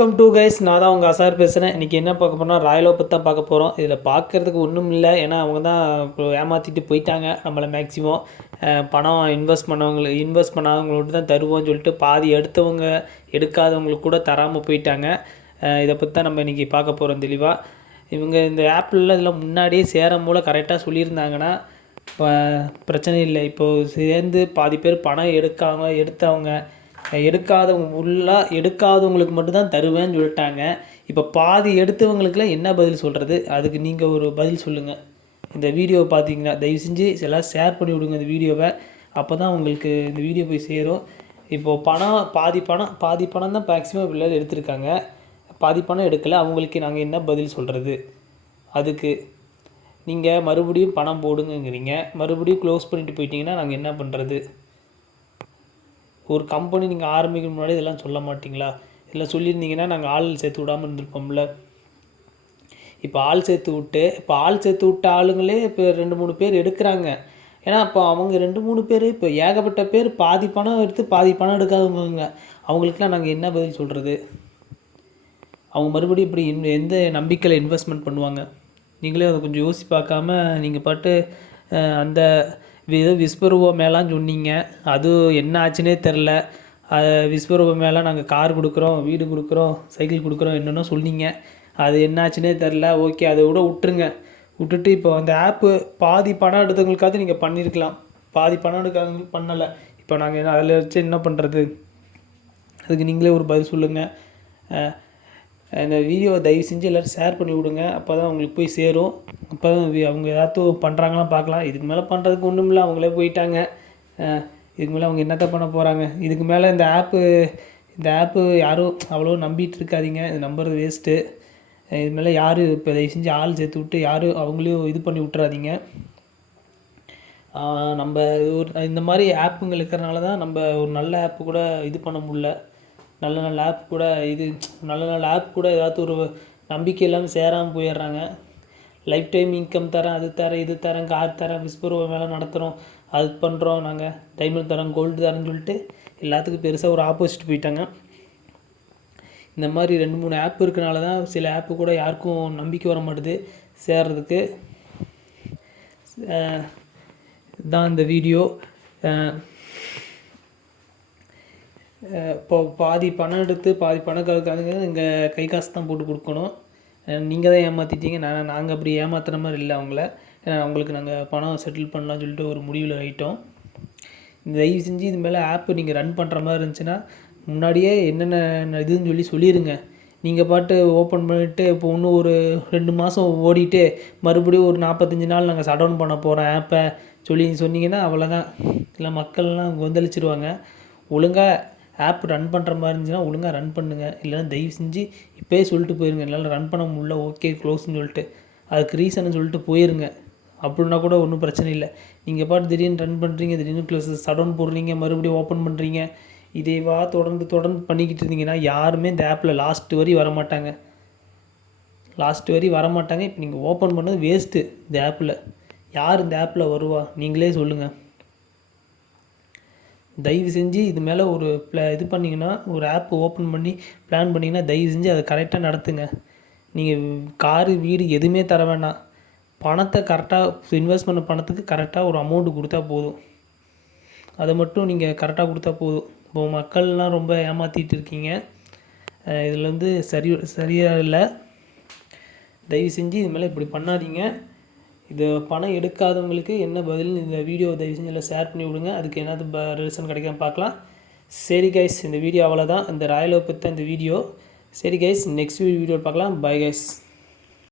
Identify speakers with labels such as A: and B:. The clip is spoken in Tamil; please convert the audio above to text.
A: வெல்கம் டு கைஸ் நான் தான் உங்கள் அசார் பேசுகிறேன் இன்றைக்கி என்ன பார்க்க போகிறோம்னா ராயலோ பற்றி தான் பார்க்க போகிறோம் இதில் பார்க்குறதுக்கு ஒன்றும் இல்லை. ஏன்னா அவங்க தான் இப்போ ஏமாற்றிட்டு போயிட்டாங்க நம்மளை மேக்ஸிமம் பணம் இன்வெஸ்ட் பண்ணவங்களுக்கு இன்வெஸ்ட் பண்ணாதவங்களுக்கு தான் தருவோம்னு சொல்லிட்டு பாதி எடுத்தவங்க எடுக்காதவங்களுக்கு கூட தராமல் போயிட்டாங்க. இதை பற்றி தான் நம்ம இன்றைக்கி பார்க்க போகிறோம் தெளிவாக இவங்க இந்த ஆப்பில் இதில் முன்னாடியே சேரும் போல கரெக்டாக சொல்லியிருந்தாங்கன்னா இப்போ பிரச்சனை இல்லை. இப்போது சேர்ந்து பாதி பேர் பணம் எடுக்காமல் எடுத்தவங்க எடுக்காதவங்க ஃபுல்லாக எடுக்காதவங்களுக்கு மட்டும்தான் தருவேன்னு சொல்லிட்டாங்க. இப்போ பாதி எடுத்தவங்களுக்குலாம் என்ன பதில் சொல்கிறது அதுக்கு நீங்கள் ஒரு பதில் சொல்லுங்கள் இந்த வீடியோவை பார்த்தீங்கன்னா தயவு செஞ்சு எல்லாம் ஷேர் பண்ணி விடுங்க இந்த வீடியோவை. அப்போ தான் உங்களுக்கு இந்த வீடியோ போய் சேரும். இப்போது பணம் பாதி பணம் பாதி பணம் தான் மேக்ஸிமம் பிள்ளைகள் எடுத்திருக்காங்க. பாதி பணம் எடுக்கலை அவங்களுக்கு நாங்கள் என்ன பதில் சொல்கிறது அதுக்கு நீங்கள் மறுபடியும் பணம் போடுங்கங்கிறீங்க. மறுபடியும் க்ளோஸ் பண்ணிட்டு போயிட்டீங்கன்னா நாங்கள் என்ன பண்ணுறது ஒரு கம்பெனி நீங்கள் ஆரம்பிக்கும் முன்னாடி இதெல்லாம் சொல்ல மாட்டிங்களா? இல்லை சொல்லியிருந்தீங்கன்னா நாங்கள் ஆள் சேர்த்து விடாமல் இருந்திருப்போம்ல. இப்போ ஆள் சேர்த்து விட்டு இப்போ ஆள் சேர்த்து விட்ட ஆளுங்களே இப்போ ரெண்டு மூணு பேர் எடுக்கிறாங்க. ஏன்னா இப்போ அவங்க ரெண்டு மூணு பேர் இப்போ ஏகப்பட்ட பேர் பாதி பணம் எடுத்து பாதி பணம் எடுக்காதவங்க அவங்களுக்குலாம் நாங்கள் என்ன பதில் சொல்கிறது அவங்க மறுபடியும் இப்படி இன் எந்த நம்பிக்கையில் இன்வெஸ்ட்மெண்ட் பண்ணுவாங்க? நீங்களே அதை கொஞ்சம் யோசி பார்க்காம நீங்கள் பாட்டு அந்த வி- ஏதோ விஸ்வரூபம் மேலாம் சொன்னீங்க. அது என்ன ஆச்சுன்னே தெரில விஸ்வரூபம் மேலே நாங்கள் கார் கொடுக்குறோம் வீடு கொடுக்குறோம் சைக்கிள் கொடுக்குறோம் என்னென்னோ சொன்னீங்க. அது என்ன ஆச்சுன்னே தெரில ஓகே அதை விட விட்டுருங்க. விட்டுட்டு இப்போ அந்த ஆப்பு பாதி பணம் எடுத்தவங்களுக்காவது நீங்கள் பண்ணியிருக்கலாம் பாதி பணம் எடுக்காதவங்களுக்கு பண்ணலை. இப்போ நாங்கள் அதில் வச்சு என்ன பண்ணுறது அதுக்கு நீங்களே ஒரு பதில் சொல்லுங்கள் இந்த வீடியோவை தயவு செஞ்சு எல்லோரும் ஷேர் பண்ணி விடுங்க. அப்போ தான் அவங்களுக்கு போய் சேரும். அப்போ தான் அவங்க ஏதாச்சும் பண்ணுறாங்களாம் பார்க்கலாம். இதுக்கு மேலே பண்ணுறதுக்கு ஒன்றும் இல்லை அவங்களே போயிட்டாங்க. இதுக்கு மேலே அவங்க என்னத்த பண்ண போகிறாங்க இதுக்கு மேலே இந்த ஆப்பு இந்த ஆப்பு யாரும் அவ்வளோ நம்பிட்டு இருக்காதீங்க. இது நம்புறது வேஸ்ட்டு இது மேலே யாரும் இப்போ தயவு செஞ்சு ஆள் சேர்த்து விட்டு யாரும் அவங்களையும் இது பண்ணி விட்றாதீங்க நம்ம ஒரு இந்த மாதிரி ஆப்புங்க இருக்கிறனால தான் நம்ம ஒரு நல்ல ஆப்பு கூட இது பண்ண முடில நல்ல நல்ல ஆப் கூட இது நல்ல நல்ல ஆப் கூட ஏதாச்சும் ஒரு நம்பிக்கை இல்லாமல் சேராமல் போயிடுறாங்க. லைஃப் டைம் இன்கம் தரேன் அது தரேன் இது தரேன் கார் தரேன் விஸ்பூர்வ வேலை நடத்துகிறோம் அது பண்ணுறோம் நாங்கள் டைமண்ட் தரோம் கோல்டு தரேன்னு சொல்லிட்டு எல்லாத்துக்கும் பெருசாக ஒரு ஆப்போசிட் போயிட்டாங்க. இந்த மாதிரி ரெண்டு மூணு ஆப் இருக்கனால தான் சில ஆப்பு கூட யாருக்கும் நம்பிக்கை வர மாட்டுது சேர்றதுக்கு. தான் இந்த வீடியோ இப்போ பாதி பணம் எடுத்து பாதி பணம் கலக்காதுங்க இங்கே கை காசு தான் போட்டு கொடுக்கணும். நீங்கள் தான் ஏமாற்றிட்டீங்க நான் நாங்கள் அப்படி ஏமாத்துற மாதிரி இல்லை அவங்கள. ஏன்னா அவங்களுக்கு நாங்கள் பணம் செட்டில் பண்ணலாம்னு சொல்லிட்டு ஒரு முடிவில் ஆகிட்டோம் தயவு செஞ்சு இது மேலே ஆப்பு நீங்கள் ரன் பண்ணுற மாதிரி இருந்துச்சுன்னா முன்னாடியே என்னென்ன இதுன்னு சொல்லி சொல்லிடுங்க நீங்கள் பாட்டு ஓப்பன் பண்ணிவிட்டு இப்போ இன்னும் ஒரு ரெண்டு மாதம் ஓடிட்டு மறுபடியும் ஒரு நாற்பத்தஞ்சு நாள் நாங்கள் சடவுன் பண்ண போகிறோம் ஆப்பை சொல்லி சொன்னீங்கன்னா அவ்வளோதான் இல்லை மக்கள்லாம் கொந்தளிச்சிருவாங்க. ஒழுங்காக ஆப் ரன் பண்ணுற மாதிரி இருந்துச்சுன்னா ஒழுங்காக ரன் பண்ணுங்கள் இல்லைன்னா தயவு செஞ்சு இப்போயே சொல்லிட்டு போயிருங்க. என்னால் ரன் பண்ண முடியல ஓகே க்ளோஸ்னு சொல்லிட்டு. அதுக்கு ரீசன் சொல்லிட்டு போயிருங்க. அப்படின்னா கூட ஒன்றும் பிரச்சனை இல்லை. நீங்கள் பாட்டு திடீர்னு ரன் பண்ணுறீங்க திடீர்னு க்ளோஸ் சடவுன் போடுறீங்க மறுபடியும் ஓப்பன் பண்ணுறீங்க இதேவா தொடர்ந்து தொடர்ந்து பண்ணிக்கிட்டு இருந்தீங்கன்னா யாருமே இந்த ஆப்பில் லாஸ்ட் வரி வர மாட்டாங்க லாஸ்ட் வரி வர மாட்டாங்க இப்போ நீங்கள் ஓப்பன் பண்ணது வேஸ்ட்டு இந்த ஆப்பில் யார் இந்த ஆப்பில் வருவா? நீங்களே சொல்லுங்கள் தயவு செஞ்சு இது மேலே ஒரு ப்ள இது பண்ணிங்கன்னா ஒரு ஆப் ஓப்பன் பண்ணி பிளான் பண்ணிங்கன்னா தயவு செஞ்சு அதை கரெக்டாக நடத்துங்க. நீங்கள் காரு வீடு எதுவுமே தர வேண்டாம் பணத்தை கரெக்டாக இன்வெஸ்ட் பண்ண பணத்துக்கு கரெக்டாக ஒரு அமௌண்ட்டு கொடுத்தா போதும். அதை மட்டும் நீங்கள் கரெக்டாக கொடுத்தா போதும். இப்போ மக்கள்லாம் ரொம்ப ஏமாற்றிட்டு இருக்கீங்க. இதில் வந்து சரி சரியாக இல்லை. தயவு செஞ்சு இது மேலே இப்படி பண்ணாதீங்க. இது பணம் எடுக்காதவங்களுக்கு என்ன பதில்? இந்த வீடியோ தயவு செஞ்சு எல்லாம் ஷேர் பண்ணி விடுங்க. அதுக்கு என்னது ரிசன் கிடைக்காம பார்க்கலாம். சரி கைஸ் இந்த வீடியோ அவ்வளோதான் இந்த ராயலோ பற்றி இந்த வீடியோ சரி கைஸ் நெக்ஸ்ட் வீடியோ பார்க்கலாம். Bye guys